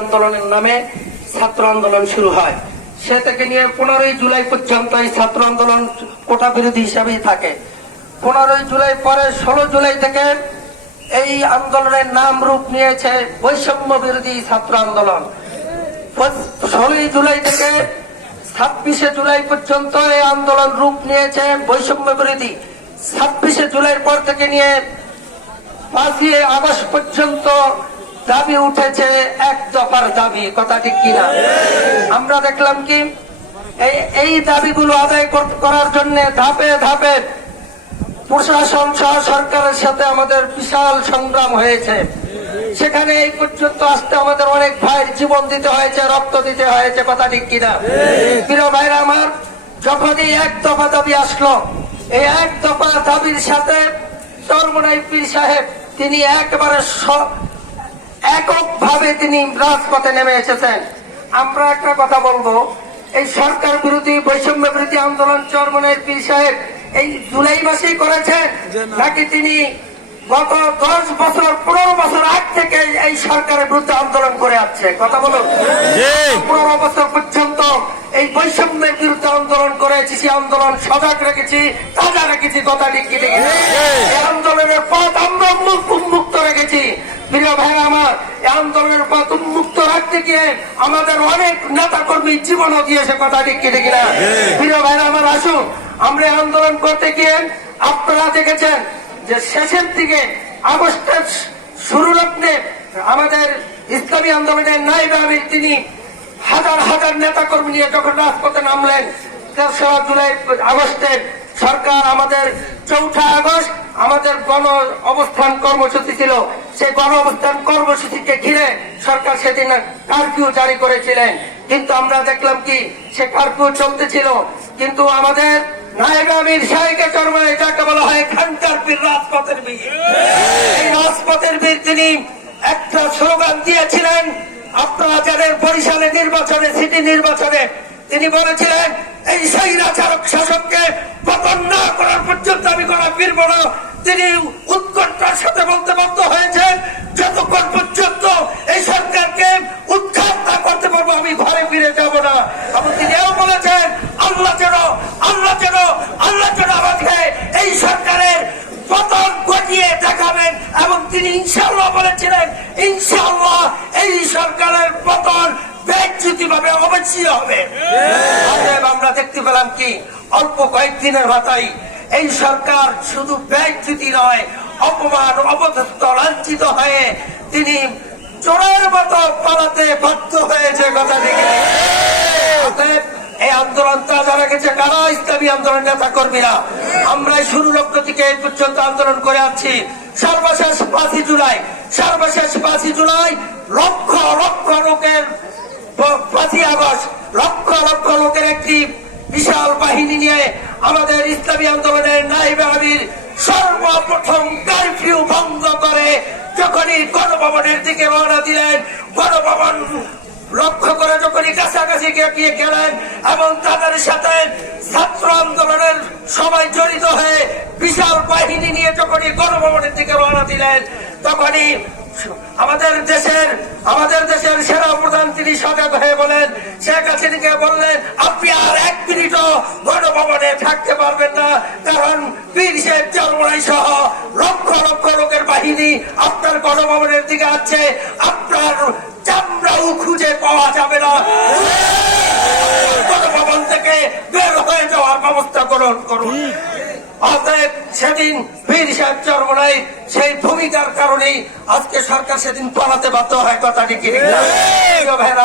আন্দোলনের নামে ছাত্র আন্দোলন শুরু হয়। সে থেকে নিয়ে 15ই জুলাই পর্যন্ত এই ছাত্র আন্দোলন কোটা বিরোধী হিসাবেই থাকে। 15ই জুলাই পরে 16 জুলাই থেকে এই আন্দোলনের নাম রূপ নিয়েছে বৈষম্য বিরোধী ছাত্র আন্দোলন। 16 জুলাই থেকে 26শে জুলাই পর্যন্ত এই আন্দোলন রূপ নিয়েছে বৈষম্য বিরোধী। 26শে জুলাইয়ের পর থেকে নিয়ে 5ই আগস্ট পর্যন্ত দাবি উঠেছে এক দফার দাবি, কথা ঠিক কিনা? আমরা দেখলাম কি এই দাবিগুলো আদায় করার জন্য ধাপে ধাপে প্রশাসন সহ সরকারের সাথে আমাদের বিশাল সংগ্রাম হয়েছে। সেখানে এই পর্যন্ত আসতে আমাদের অনেক ভাইয়ের জীবন দিতে হয়েছে, রক্ত দিতে হয়েছে, কথা ঠিক কিনা? প্রিয় ভাইরা আমার, যখনই এক দফা দাবি আসলো, এই এক দফা দাবির সাথে চরমোনাই পীর সাহেব তিনি একেবারে এককভাবে তিনি রাজপথে নেমে এসেছেন। আমরা একটা কথা বলবো, এই সরকার বিরোধী বৈষম্য বিরোধী আন্দোলন চরমোনাই পীর সাহেব এই জুলাই মাসেই করেছেন, নাকি তিনি গত 10 বছর 15 বছর আগ থেকে এই সরকারের বিরুদ্ধে আন্দোলন করে আসছে? কথা বলুন। 15 বছর পর্যন্ত এই বৈষম্যের বিরুদ্ধে আন্দোলন করেছি, সেই আন্দোলন সজাগ রেখেছি, তাজা রেখেছি, কথা ঠিক কি? এই আন্দোলনের পথ আমরা উন্মুক্ত রেখেছি। প্রিয় ভাইরা আমার, এই আন্দোলনের পথ উন্মুক্ত রাখতে গিয়ে আমাদের অনেক নেতা কর্মী জীবনও দিয়েছে, কথা ঠিক কি না? প্রিয় ভাইরা আমার, আসুন আমরা আন্দোলন করতে গিয়ে আপনারা দেখেছেন যে শেষের দিকে আগস্টের শুরু লগ্নে আমাদের ইসলামী আন্দোলনের নায়েব আমির তিনি হাজার হাজার নেতা কর্মী নিয়ে যখন রাজপথে নামলেন, 3 জুলাই আগস্টে সরকার আমাদের 4 আগস্ট আমাদের গণ অবস্থান কর্মসূচি ছিল। সেই গণ অবস্থান কর্মসূচিকে ঘিরে সরকার সেদিন কারফিউ জারি করেছিলেন, কিন্তু আমরা দেখলাম কি সে কারফিউ চলতেছিল, কিন্তু আমাদের নায়েব আমির শাহকে চরমোনাই যাকে বলা হয় খানকার পীর, রাজপথের বীর, এই রাজপথের বীর তিনি একটা স্লোগান দিয়েছিলেন। আপনারা জানেন বরিশালে নির্বাচনে, সিটি নির্বাচনে তিনি বলেছিলেন এই স্বৈরাচারক শাসককে পতন না করার পর্যন্ত আমি গলা ফিরব না। তিনি উৎকণ্ঠার সাথে বলতে বাধ্য হয়েছেন যতক্ষণ পর্যন্ত এই সরকারকে উৎখাত না করতে পারবো আমি ঘরে ফিরে যাব না। এবং তিনি এও বলেছেন আল্লাহ যেন আমাকে এই সরকারের পতন ঘটিয়ে দেখাবেন, এবং তিনি ইনশাআল্লাহ বলেছিলেন ইনশাআল্লাহ এই সরকারের পতন ব্যক্তিগতভাবে অবশ্যই হবে। আমরা দেখতে পেলাম কি অল্প কয়েকদিনের মাথায় এই সরকার শুধু ব্যক্তি নয়, অপমান, অপদস্থ, লাঞ্ছিত হয়ে তিনি চোরের মতো পালাতে বাধ্য হয়েছে, কথা দেখে। এই আন্দোলন তাজা রেখেছে কারা? ইসলামী আন্দোলন নেতা কর্মীরা। আমরা শুরু লগ্ন থেকে এই পর্যন্ত আন্দোলন করে আসছি। সর্বশেষ 5ই জুলাই লক্ষ লক্ষ লোকের, 5ই আগস্ট লক্ষ লক্ষ লোকের একটি বিশাল বাহিনী নিয়ে আমাদের ইসলামী আন্দোলনের নায়েব আমির সর্বপ্রথম কারফিউ ভঙ্গ করে যখনই গণভবনের দিকে রওনা দিলেন, গণভবন লক্ষ্য করে যখনই কাছাকাছি গিয়ে গেলেন এবং তাদের সাথে ছাত্র আন্দোলনের সবাই জড়িত হয়ে বিশাল বাহিনী নিয়ে যখনই গণভবনের দিকে রওনা দিলেন, তখনই আমাদের দেশের সেনা প্রধান তিনি সজাগ হয়ে বলেন, শেখ হাসিনাকে বললেন আপনি আর 1 মিনিটও গণভবনে থাকতে পারবেন না, কারণ পীর সাহেব চরমোনাই সহ লক্ষ লক্ষ লোকের বাহিনী আপনার গণভবনের দিকে আছে, আপনার চামড়াও খুঁজে পাওয়া যাবে না, গণভবন থেকে বের হয়ে যাওয়ার ব্যবস্থা করুন। অতএব সেদিন পীর সাহেব চরমোনাই সেই ভূমিকার কারণেই আজকে সরকার সেদিন পালাতে বাধ্য হয়, কথা ঠিক ভাইরা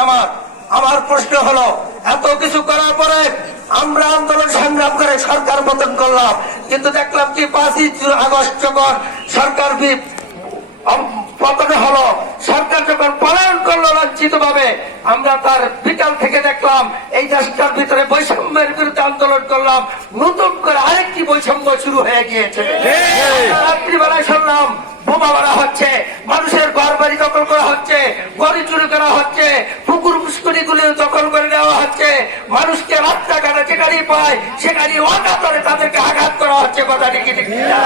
আমার প্রশ্ন হলো, এত কিছু করার পরে আমরা আন্দোলন সংগ্রাম করে সরকার পতন করলাম, কিন্তু দেখলাম কি 5ই আগস্ট যখন সরকার পতন হলো, সরকার যখন পলায়ন করলো লাঞ্ছিত ভাবে, আমরা তার বিকাল থেকে দেখলাম এই দেশটার ভিতরে বৈষম্যের বিরুদ্ধে আন্দোলন করলাম, নতুন করে আরেকটি বৈষম্য শুরু হয়ে গিয়েছে। রাত্রিবেলায় শুনলাম বোমা মারা হচ্ছে, মানুষের ঘর বাড়ি দখল করা হচ্ছে, গড়ি চুরি করা হচ্ছে, পুকুর পুষ্করি গুলি দখল করে নেওয়া হচ্ছে, মানুষকে রাস্তাঘাটে যেখানে পায় সেখানে অকাতরে তাদেরকে আঘাত করা হচ্ছে। কথা ঠিক ঠিক না?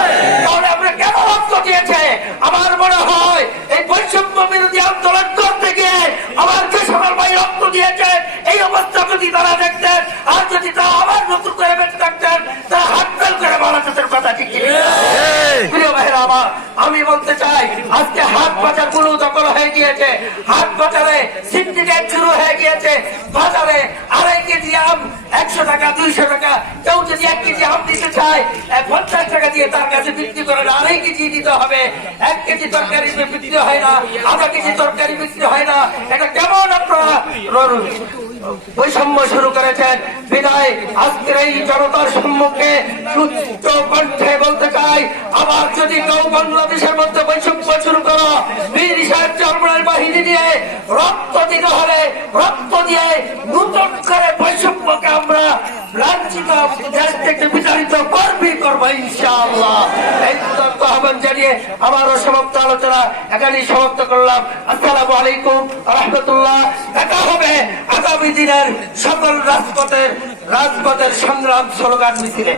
তাহলে আমরা কেন রক্ত দিয়েছে? আমার মনে হয় এই বৈষম্য বিরোধী আন্দোলন করতে গিয়ে আমার যে সকল ভাই রক্ত দিয়েছেন, এই অবস্থা যদি তারা দেখতেন, আর যদি তারা আবার নতুন করে বেঁচে থাকতেন, তারা হাততাল করে মারা যেতেন। কথা ঠিক ঠিক না? প্রিয় ভাইরা আমার, আমি বলতে চাই আজকে হাট বাজার গুলো দখল হয়ে গিয়েছে, হাট বাজারে সিন্ডিকেট শুরু হয়ে গিয়েছে। বাজারে 2.5 কেজি আম 100 টাকা 200 টাকা, কেউ যদি 1 কেজি আম দিতে চায় 50 টাকা দিয়ে তার কাছে বিক্রি করে 2.5 কেজি দিতে হবে। 1 কেজি তরকারি বিক্রি হয় না, আধা কেজি তরকারি বিক্রি হয় না। এটা কেমন আপনারা বৈষম্য শুরু করেছেন? বিদায় আজকের এই জনতার সম্মুখে সুস্থ কণ্ঠে বলতে চাই, আবার যদি কেউ বাংলাদেশের মধ্যে বৈষম্য শুরু করো, বীর সাহেব চরমনের বাহিনী দিয়ে রক্ত দিতে হলে রক্ত দিয়ে নতুন করে বৈষম্যকে আমরা লাঞ্ছিত দেশ থেকে বিতাড়িত করবো ইনশাআল্লাহ। এই তথ্য আহ্বান জানিয়ে আমারও সমাপ্ত আলোচনা এখানেই সমাপ্ত করলাম। আসসালামু আলাইকুম রহমতুল্লাহ। দেখা হবে আগামী দিনের সকল রাজপথের সংগ্রাম স্লোগান মিছিলে।